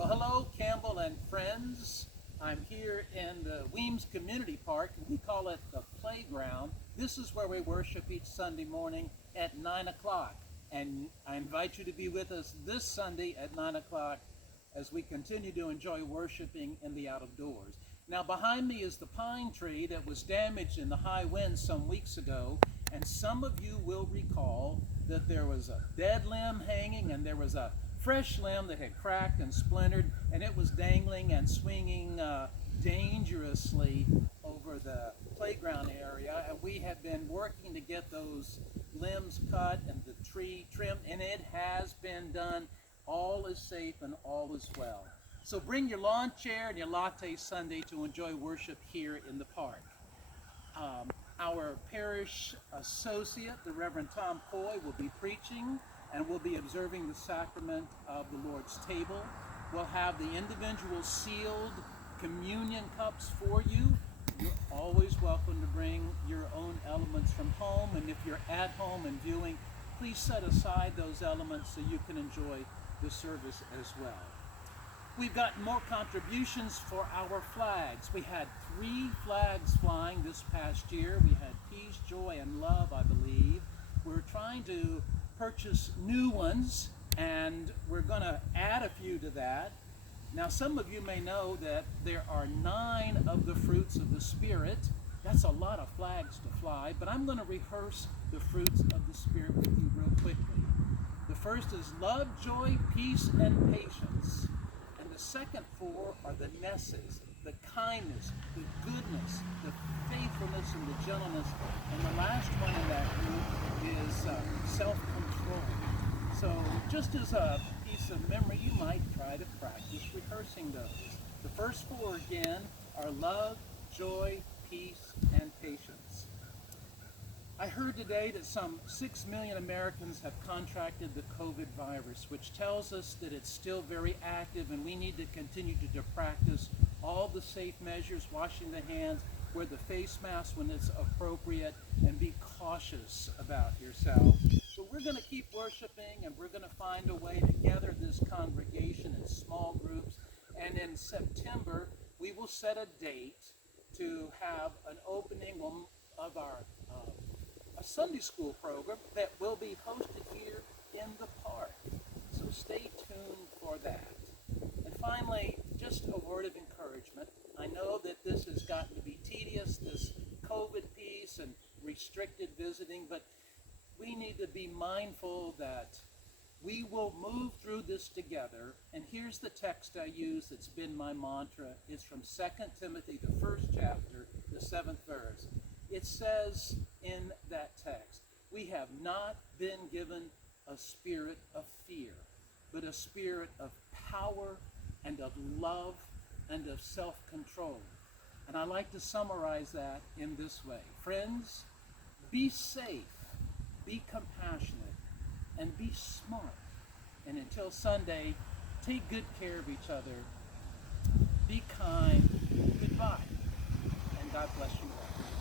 Well, hello, Campbell and friends. I'm here in the Weems Community Park. We call it the playground. This is where we worship each Sunday morning at 9 o'clock. And I invite you to be with us this Sunday at 9 o'clock as we continue to enjoy worshiping in the out of doors. Now, behind me is the pine tree that was damaged in the high winds some weeks ago. And some of you will recall that there was a dead limb hanging and there was a fresh limb that had cracked and splintered, and it was dangling and swinging dangerously over the playground area. And we have been working to get those limbs cut and the tree trimmed, and it has been done. All is safe and all is well. So bring your lawn chair and your latte sundae to enjoy worship here in the park. Our parish associate, the Reverend Tom Coy, will be preaching, and we'll be observing the sacrament of the Lord's table. We'll have the individual sealed communion cups for you. You're always welcome to bring your own elements from home, and if you're at home and viewing, please set aside those elements so you can enjoy the service as well. We've got more contributions for our flags. We had 3 flags flying this past year. We had peace, joy, and love, I believe. We're trying to purchase new ones, and we're going to add a few to that. Now, some of you may know that there are 9 of the fruits of the Spirit. That's a lot of flags to fly, but I'm going to rehearse the fruits of the Spirit with you real quickly. The first is love, joy, peace, and patience. And the second 4 are the nesses, the kindness, the goodness, the faithfulness, and the gentleness. And the last one in that group is self-control. So just as a piece of memory, you might try to practice rehearsing those. The first 4 again are love, joy, peace, and patience. I heard today that some 6 million Americans have contracted the COVID virus, which tells us that it's still very active, and we need to continue to practice all the safe measures, washing the hands, wear the face mask when it's appropriate, and be cautious about yourselves. So we're going to keep worshiping, and we're going to find a way to gather this congregation in small groups. And in September, we will set a date to have an opening of our a Sunday school program that will be hosted here in the park. So stay tuned for that. And finally, just a word of encouragement. I know that this has gotten to be tedious, this COVID piece and restricted visiting, but we need to be mindful that we will move through this together. And here's the text I use that's been my mantra. It's from 2 Timothy, the 1st chapter, the 7th verse. It says in that text, we have not been given a spirit of fear, but a spirit of power and of love and of self-control. And I like to summarize that in this way. Friends, be safe, be compassionate, and be smart. And until Sunday, take good care of each other. Be kind. Goodbye. And God bless you all.